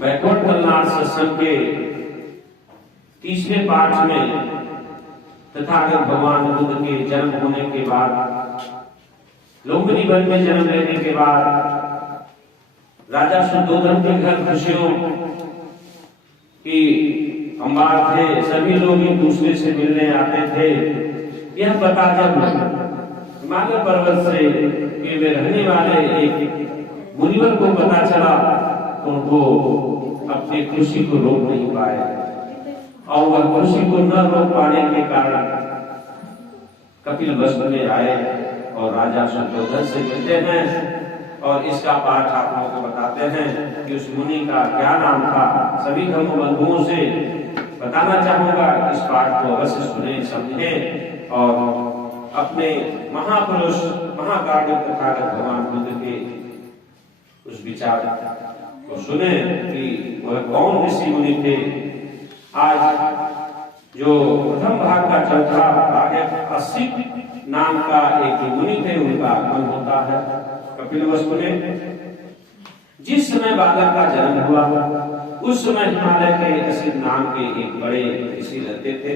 Backward कल्याण सत्संग के तीसरे पाठ में तथागत भगवान बुद्ध के जन्म होने के बाद, लुम्बिनी वन में जन्म लेने के बाद राजा शुद्धोधन के घर खुशियों की अंबार थे। सभी लोग एक दूसरे से मिलने आते थे। यह पता जब हिमालय पर्वत से के वे रहने वाले एक मुनिवर को पता चला तो वो अपनी खुशी को रोक नहीं पाए, और वह खुशी को न रोक पाने के कारण कपिलवस्तु में आए और राजा शुद्धोधन से मिलते हैं। और इसका पाठ आप लोगों को बताते हैं कि उस मुनि का क्या नाम था। सभी धर्म बंधुओं से बताना चाहूंगा, इस पाठ को अवश्य सुने, समझें और अपने महापुरुष महाकाव्य तथागत भगवान बुद्ध के उस विचार को सुने कि वह कौन ऋषि मुनि थे। आज जो प्रथम भाग का चौथा भाग है, असित नाम का एक मुनि थे, उनका आगमन होता है कपिलवस्तु में। जिस समय बालक का जन्म हुआ उस समय हिमालय के असित नाम के एक बड़े ऋषि रहते थे।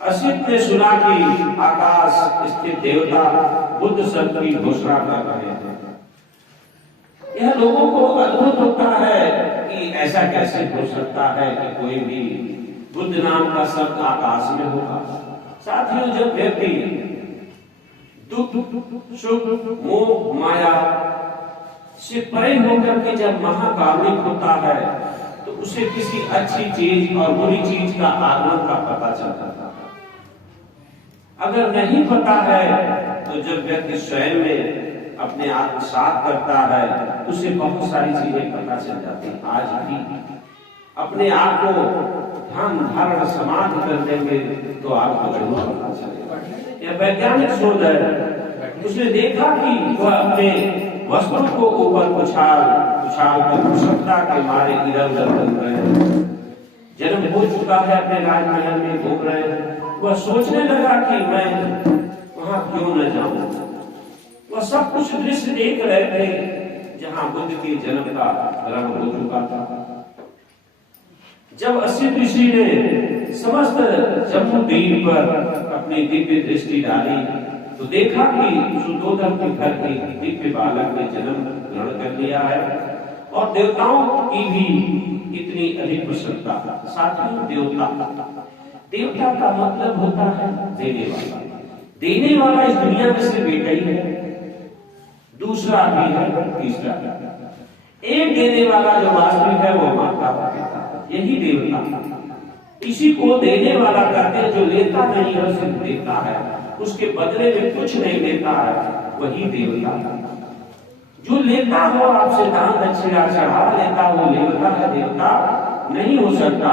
असित ने सुना कि आकाश स्थित देवता बुद्ध सब की घोषणा कर रहे थे। यह लोगों को अद्भुत होता है कि ऐसा कैसे हो सकता है कि कोई भी बुद्ध नाम का शब्द आकाश में होगा। साथियों, जब व्यक्ति दुख, सुख, मोह, माया से परे होकर के जब महाकारुणिक होता है तो उसे किसी अच्छी चीज और बुरी चीज का आगमन का पता चलता है। अगर नहीं पता है तो जब व्यक्ति स्वयं में अपने आप को साथ करता है उसे बहुत सारी चीजें पता चल जाती हैं। आज भी अपने आप को ध्यान धारण समाधि कर देंगे तो आपको जरूर पता चलेगा। यह वैज्ञानिक शोध है। उसने देखा कि वह अपने वस्त्रों को ऊपर उछाल कर कुशलता के मारे इधर उधर घूम रहे हैं। जन्म हो चुका है, अपने राजमहल में घूम रहे हैं। वह सोचने लगा कि मैं वहां क्यों न जाऊं। वह सब कुछ दृश्य देख रहे थे जहां बुद्ध के जन्म का आरंभ हो चुका था। जब असित ऋषि ने समस्त जम्मू द्वीप पर अपनी दिव्य दृष्टि डाली तो देखा कि शुद्धोधन के घर के दिव्य बालक ने जन्म ग्रहण कर लिया है और देवताओं की भी इतनी अधिक प्रसन्नता। साथियों, देवता का मतलब होता है देने वाला। देने वाला इस दुनिया में सिर्फ एक ही है, दूसरा भी है, तीसरा है। एक देने वाला जो वास्तविक है वो माता पिता, यही देवता। इसी को देने वाला कहते हैं। जो लेता नहीं है सिर्फ देता है, उसके बदले में कुछ नहीं लेता है, वही देवता। जो लेता हो आपसे दान दक्षिणा चढ़ा लेता वो देवता है, देवता नहीं हो सकता।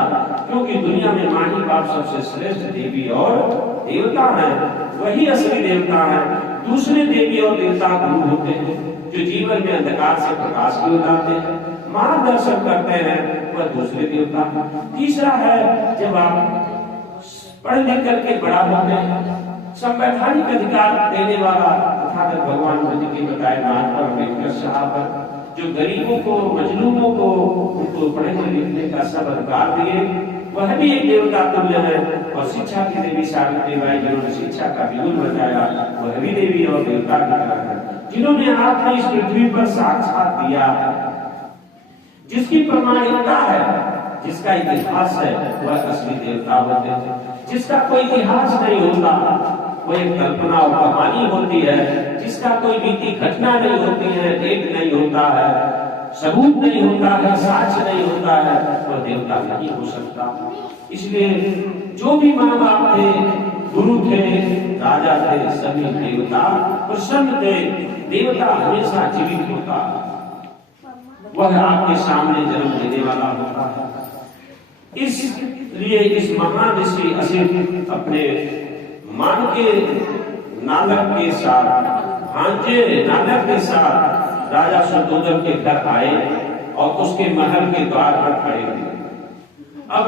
क्योंकि दुनिया में माँ ही बाप सबसे श्रेष्ठ देवी और देवता है, वही असली देवता है। दूसरे देवी और देवता गुरु होते हैं जो जीवन में अंधकार से प्रकाश को लाते हैं, मार्गदर्शन करते हैं, वह दूसरे देवता। तीसरा है जब आप पढ़ लिख करके बड़ा होते हैं, संवैधानिक अधिकार देने वाला तथागत भगवान बुद्ध के बताए मार्ग पर अम्बेडकर साहब जो गरीबों को, मजलूमों को, उनको पढ़ने लिखने का सब अधिकार दिए, वह भी एक देवता तुल्य है। और शिक्षा की देवी सावित्री बाई जिन्होंने शिक्षा का बिगुल बजाया, वह भी देवी और देवता की तरह है। जिन्होंने आपने इस पृथ्वी पर साक्षात दिया, जिसकी प्रमाणिकता है, जिसका इतिहास है, वह असली देवता होते हैं। जिसका कोई इतिहास नहीं होता वो एक कल्पना और कहानी होती है। जिसका कोई बीती घटना नहीं होती है, डेट नहीं होता है, सबूत नहीं होता है, साक्ष्य नहीं होता है, वह देवता नहीं हो सकता। इसलिए जो भी माँ बाप थे, गुरु थे, राजा थे, सभी देवता प्रसन्न थे। देवता हमेशा जीवित होता, वह आपके सामने जन्म देने वाला होता है। इसलिए इस महान ऋषि असित अपने मान के नानक के साथ, भांजे नानक के साथ राजा शुद्धोधन के घर आए और उसके महल के द्वार पर खड़े हुए। अब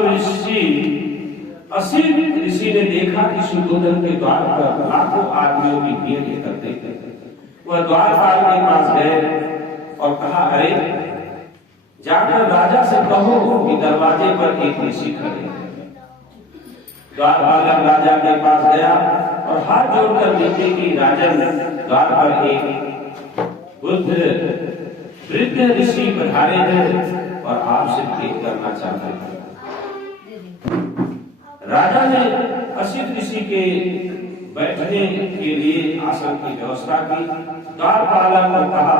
असित ऋषि ने देखा कि शुद्धोधन के द्वार पर लाखों आदमियों की भीड़ एकत्रित है। वह द्वारपाल के पास गए और कहा, अरे जाकर राजा से कहो कि दरवाजे पर एक ऋषि खड़े हैं। द्वारपालक राजा के पास गया और हाथ जोड़कर विनती की, राजन द्वार पर एक वृद्ध ऋषि पधारे हैं और आपसे भेंट करना चाहते हैं। राजा ने असित ऋषि के बैठने के लिए आसन की व्यवस्था की। द्वारपालक ने कहा,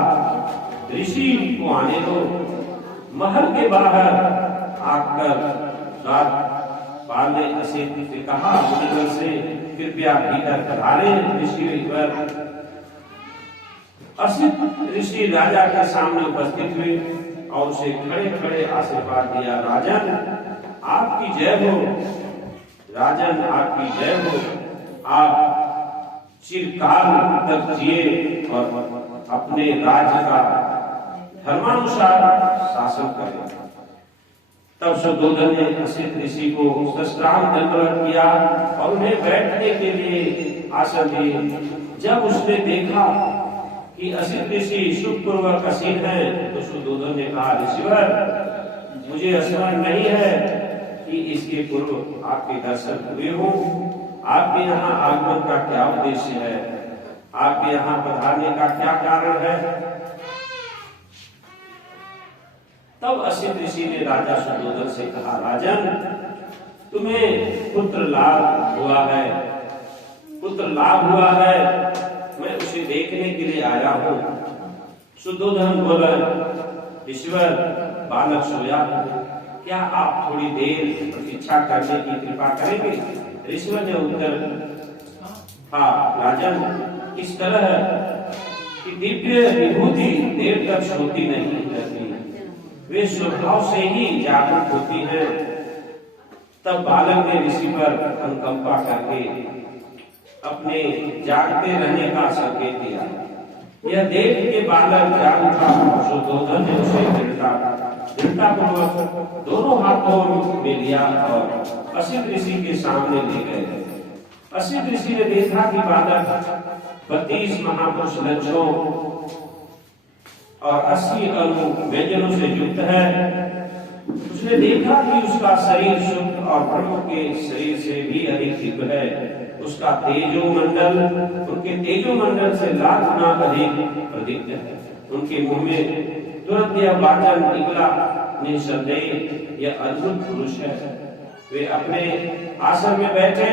ऋषि को आने दो। महल के बाहर आकर द्वारपाल ने असित से कहा, मुनिवर से कृपया भीतर पधारे। असित ऋषि राजा के सामने उपस्थित हुए और उसे खड़े खड़े आशीर्वाद दिया। राजन आपकी जय हो, राजन आपकी जय हो। आप चिरकाल तक जिए और अपने राज्य का धर्मानुसार शासन करें। तब शुद्धोधन ने असित ऋषि को सष्टांग दंडवत किया और उन्हें बैठने के लिए आसन दिए। जब उसने देखा कि असित ऋषि सुखपूर्वक आसीन है तो शुद्धोधन ने कहा, ऋषिवर मुझे स्मरण नहीं है कि इसके पूर्व आपके दर्शन हुए हो। आपके यहाँ आगमन का क्या उद्देश्य है? आपके यहाँ पधारने का क्या कारण है? तब असित ऋषि ने राजा शुद्धोधन से कहा, राजन तुम्हें पुत्र लाभ हुआ है, पुत्र लाभ हुआ है, मैं उसे देखने के लिए आया हूँ। शुद्धोधन बोला, ईश्वर बालक सोया, क्या आप थोड़ी देर प्रतीक्षा करने की कृपा करेंगे? ऋषि ने उत्तर, हाँ राजन, इस तरह की दिव्य विभूति देर तक सोती नहीं रहती, वे स्वभाव से ही जागरूक होती है। तब बालक ने ऋषि पर अनुकंपा करके अपने जागते रहने का संकेत दिया। यह देख के बालक जाग उठा। शुद्धोधन ने उसे दृढ़तापूर्वक दोनों हाथों में लिया और असित ऋषि के सामने ले गए। असित ऋषि ने देखा कि बालक 32 महापुरुष लक्षणों और 80 अणु व्यंजनों से युक्त है। उसने देखा कि उसका शरीर शुद्ध और ब्रह्म के शरीर से भी अधिक दिव्य है। उसका तेजोमंडल उनके तेजोमंडल से लाख गुना अधिक प्रदीप्त है। उनके मुंह में तुरंत यह वाचन निकला, निसंदेह यह अद्भुत पुरुष है। वे अपने आसन में बैठे,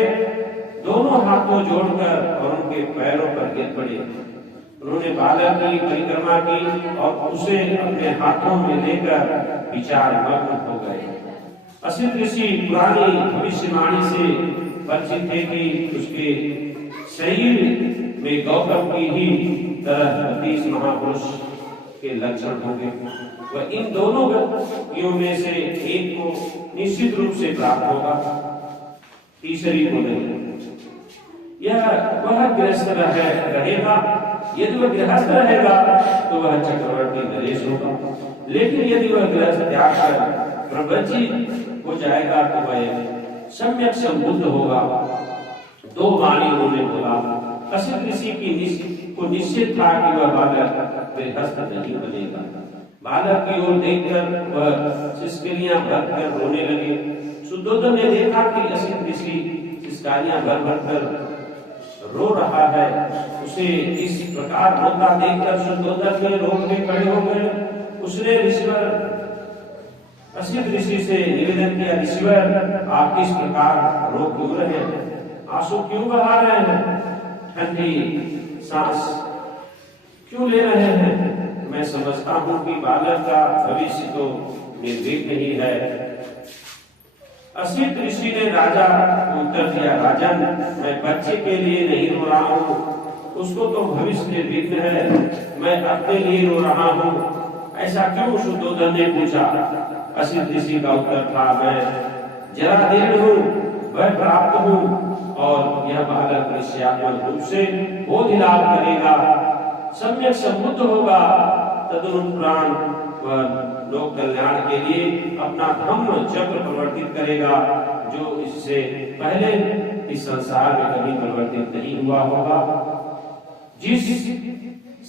दोनों हाथों जोड़कर और उनके पैरों पर गिर पड़े। उन्होंने बालक की परिक्रमा की और उसे अपने हाथों में लेकर विचार मग्न हो गए। असित ऋषि पुरानी भविष्यवाणी से परिचित थे कि उसके शरीर में गौतम की ही तरह 32 महापुरुष के लक्षण होंगे। वह इन दोनों व्यक्तियों में से एक को निश्चित रूप से प्राप्त होगा, तीसरी को नहीं। यह वह गृहस्थ रहेगा। यदि वह गृहस्थ रहेगा तो वह चक्रवर्ती नरेश होगा, लेकिन यदि वह गृहस्थ त्याग कर प्रव्रजित हो जाएगा तो वह सम्यक संबुद्ध होगा। दो वाणी उन्होंने बोला। असित ऋषि को निश्चित था कि वह बालक गृहस्थ नहीं बनेगा। बालक की ओर देखकर वह सिसकियां भरकर रोने लगे। शुद्धोधन ने देखा कि असित ऋषि सिसकियां भर कर रो रहा है। उसे इस प्रकार रोता देखकर शुद्धोधन ने रोकने खड़े हो गए। उसने ऋषिवर असित ऋषि से निवेदन किया, ऋषिवर आप इस प्रकार रो क्यों रहे हैं? आंसू क्यों बहा रहे हैं? ठंडी सांस क्यों ले रहे हैं? मैं समझता हूं कि बालक का भविष्य तो निर्विघ्न ही है। असित ऋषि ने राजा को उत्तर दिया, राजन मैं बच्चे के लिए नहीं रो रहा हूँ, उसको तो भविष्य निर्विघ्न है, मैं अपने लिए रो रहा हूँ। ऐसा क्यों? शुद्धोधन ने पूछा। असित ऋषि का उत्तर था, मैं जरा दृढ़ हूँ, वह प्राप्त हूँ और यह बालक निश्चयात्मक रूप से बोध लाभ करेगा, सम्यक संबुद्ध होगा। तदनुप्राण वह लोक कल्याण के लिए अपना धम्म चक्र परिवर्तित करेगा, जो इससे पहले इस संसार में कभी परिवर्तित नहीं हुआ होगा। जिस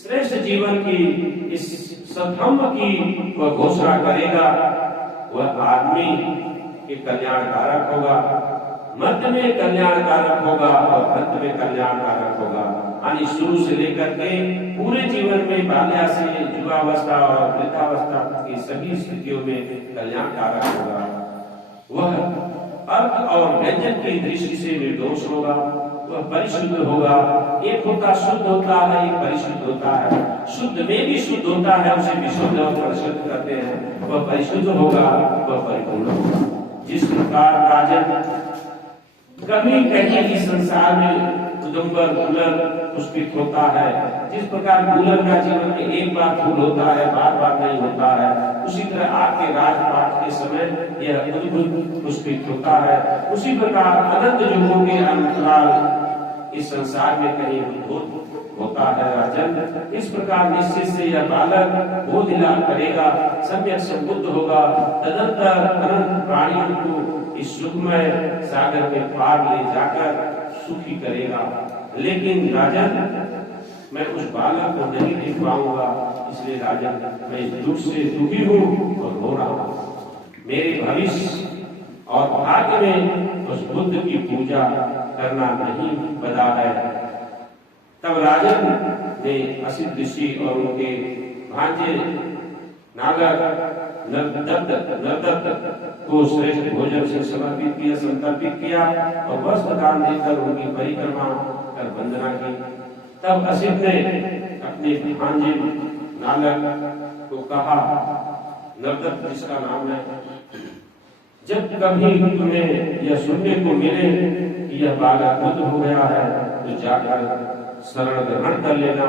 श्रेष्ठ जीवन की इस सधम्म की वह घोषणा करेगा, वह आदमी के कल्याणकारक होगा, मध्य में कल्याणकारक होगा और अंत में कल्याणकारक होगा। यानी शुरू से लेकर के पूरे जीवन में बाल्या से युवावस्था और वृद्धावस्था की सभी स्थितियों में कल्याणकारक होगा। वह अर्थ और व्यंजन की दृष्टि से निर्दोष होगा, वह परिशुद्ध होगा। एक होता शुद्ध होता है, एक परिशुद्ध होता है। शुद्ध में भी शुद्ध होता है, उसे विशुद्ध और परिशुद्ध कहते हैं। वह परिशुद्ध होगा, वह परिपूर्ण होगा। जिस प्रकार राजन कभी कहीं इस संसार में उदुम्बर गुलर पुष्पित होता है, जिस प्रकार गुलर का जीवन में एक बार फूल होता है, बार बार नहीं होता है, उसी तरह आपके राजपाट के समय यह अद्भुत पुष्पित होता है। उसी प्रकार अनंत युगों के अंतराल इस संसार में कहीं उद्भूत होता है राजन। इस प्रकार निश्चित से यह बालक बोध लाभ करेगा, सम्यक संबुद्ध होगा, तदंतर अनंत प्राणियों को इस सुखमय सागर में पार ले जाकर सुखी करेगा। लेकिन राजन, मैं उस बालक को नहीं देख पाऊंगा, इसलिए राजन मैं इस दुख से दुखी हूँ और रो रहा हूँ। मेरे भविष्य और भाग्य में उस बुद्ध की पूजा करना नहीं बता है। तब राजन ने असित ऋषि और उनके भांजे नागर नरदत्त को श्रेष्ठ भोजन से समर्पित किया, संतर्पित किया और वस्त्र दान देकर उनकी परिक्रमा कर वंदना की। तब असित ने अपने भांजे नागर को कहा, नरदत्त जिसका नाम है, जब कभी तुम्हें यह सुनने को मिले कि यह बालक बुद्ध हो गया है, तो जाकर शरण ग्रहण कर लेना।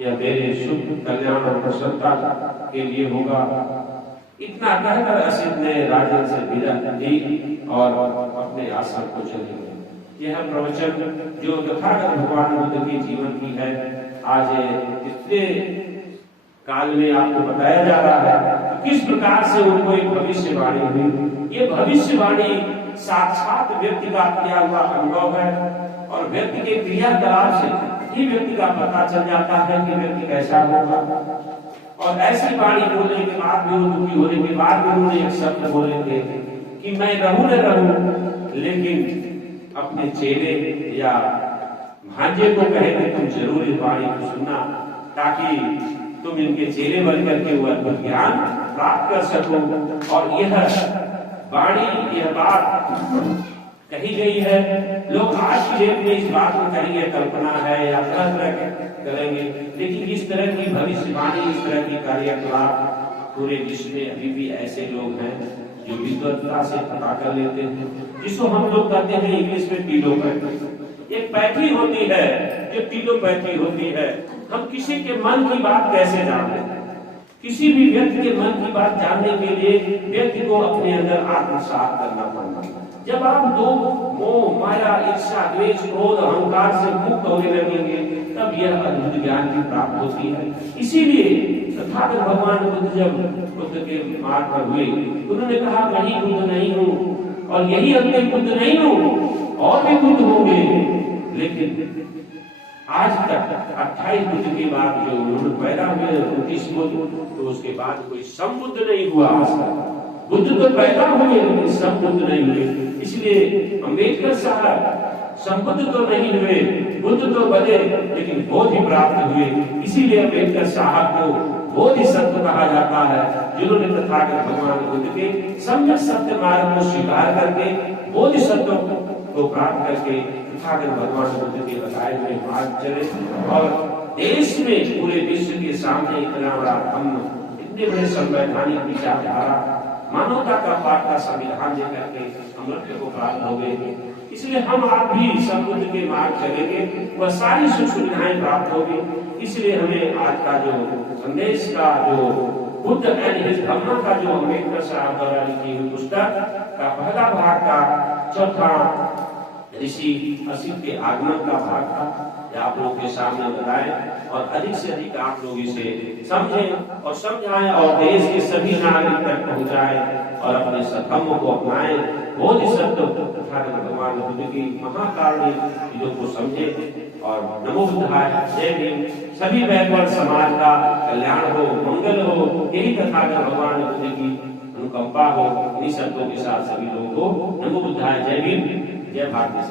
यह मेरे शुभ कल्याण और प्रसन्नता के लिए होगा। इतना कहकर असित ने राजन से विदा दी और अपने आश्रम को चले गए। यह प्रवचन जो तथागत भगवान बुद्ध के जीवन की है, आज इतने काल में आपको बताया जा रहा है किस प्रकार से उनको एक भविष्यवाणी हुई। ये भविष्यवाणी साक्षात व्यक्ति का किया हुआ अनुभव है और व्यक्ति के क्रियाकलाप से ही व्यक्ति का पता चल जाता है कि व्यक्ति कैसा होगा। और ऐसी वाणी बोलने के बाद भी, दुखी होने के बाद भी उन्होंने एक शब्द बोले थे कि मैं रहूं न रहूं, लेकिन अपने चेले या भांजे को कहे कि तुम जरूर इस वाणी को सुनना, ताकि तुम इनके चेले बनकर के वो अद्भुत ज्ञान प्राप्त कर सको। और यह वाणी, यह बात कही गई है। लोग आज की डेट में इस बात को कहेंगे कल्पना है या तरह तरह करेंगे, लेकिन इस तरह की भविष्यवाणी, इस तरह की कार्यकलाप पूरे विश्व में अभी भी ऐसे लोग हैं जो विद्वत्ता से पता कर लेते हैं, जिसको हम लोग कहते हैं इंग्लिश में टीलोपैथी। एक पैथी होती है जो टीलोपैथी होती है। हम किसी के मन की बात कैसे जानते हैं? किसी भी व्यक्ति के मन की बात जानने के लिए व्यक्ति को अपने अंदर आत्मसात करना पड़ता है। जब आप लोभ, मोह, माया, ईर्ष्या, द्वेष, क्रोध, अहंकार से मुक्त होने लगेंगे, तब यह अद्भुत ज्ञान की प्राप्ति होती है। इसीलिए तथागत भगवान बुद्ध जब बुद्ध के मार्ग पर हुए, उन्होंने कहा मैं ही बुद्ध नहीं हूँ और यही अंतिम बुद्ध नहीं हूँ, और भी बुद्ध होंगे। लेकिन आज तक 28 बुद्ध के बाद जो उन्होंने पैदा हुए 29 बुद्ध, तो उसके बाद कोई संबुद्ध नहीं हुआ। आज तक बुद्ध तो पैदा हुए लेकिन संबुद्ध नहीं हुए। इसलिए अम्बेडकर साहब संबुद्ध तो नहीं हुए, बुद्ध तो बने लेकिन बोधि प्राप्त हुए। इसीलिए अम्बेडकर साहब को बोधिसत्व कहा जाता है, जिन्होंने तथागत भगवान बुद्ध के सम्यक सत्य मार्ग को स्वीकार करके बोधिसत्व को प्राप्त करके तथागत भगवान बुद्ध के बताए हुए मार्ग चले और देश में, पूरे विश्व के सामने इतना बड़ा धम्म, इतने बड़े संवैधानिक विचारधारा, मानवता का पाठ का संविधान देकर के अमृत को प्राप्त हो गए। इसलिए हम आप भी संबुद्ध के मार्ग चलेंगे, वह सारी सुख सुविधाएं प्राप्त होगी। इसलिए हमें आज का जो संदेश का जो बुद्ध एंड हिज धम्मा का जो अम्बेडकर साहब द्वारा लिखी हुई पुस्तक का पहला भाग का चौथा ऋषि असित के आगमन का भाग था, आप लोगों के सामने बताएं और अधिक से अधिक आप लोग इसे समझें और समझाएं और देश के सभी नागरिक तक पहुंचाएं और अपने सधम्म को अपनाएं। बोधिसत्व तथागत भगवान बुद्ध की महाकारुणिक चीजों को समझें। और नमो बुद्धाय, जय भीम। सभी बैकवर्ड समाज का कल्याण हो, मंगल हो, यही तथागत भगवान बुद्ध की अनुकंपा हो। इन्हीं शब्दों के साथ सभी लोगों को नमो बुद्धाय, जय भीम, जय भारत।